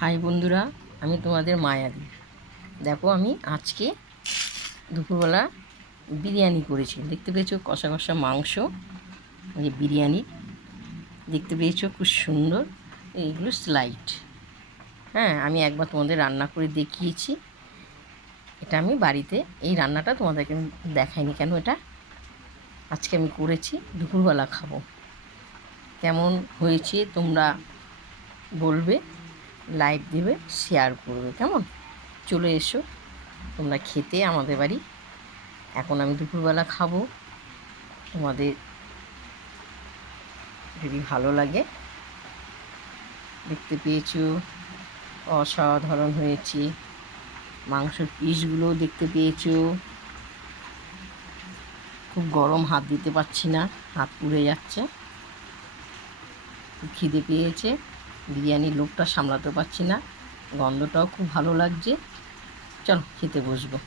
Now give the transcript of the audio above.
High বন্ধুরা, আমি তোমাদের মায়াদি। দেখো, আমি আজকে দুপুরবেলা বিরিয়ানি করেছি। দেখতে পেয়েছো কষা কষা মাংস, এই বিরিয়ানি দেখতে পেয়েছো খুব সুন্দর। এইগুলো স্লাইড। হ্যাঁ, আমি একবার তোমাদের রান্না করে দেখিয়েছি। এটা আমি বাড়িতে এই রান্নাটা তোমাদেরকে দেখাইনি কেন, এটা আজকে আমি করেছি, দুপুরবেলা খাবো। কেমন হয়েছে তোমরা বলবে, লাইক দেবে, শেয়ার করবে। কেমন, চলে এসো তোমরা খেতে আমাদের বাড়ি। এখন আমি দুপুরবেলা খাবো। তোমাদের যদি ভালো লাগে, দেখতে পেয়েছো অসাধারণ হয়েছে। মাংসের পিসগুলোও দেখতে পেয়েছো। খুব গরম, হাত দিতে পারছি না, হাত পুড়ে যাচ্ছে। খুব খিদে পেয়েছে, বিরিয়ানির লোভটা সামলাতে পারছি না, গন্ধটাও খুব ভালো লাগছে। চলো খেতে বসবো।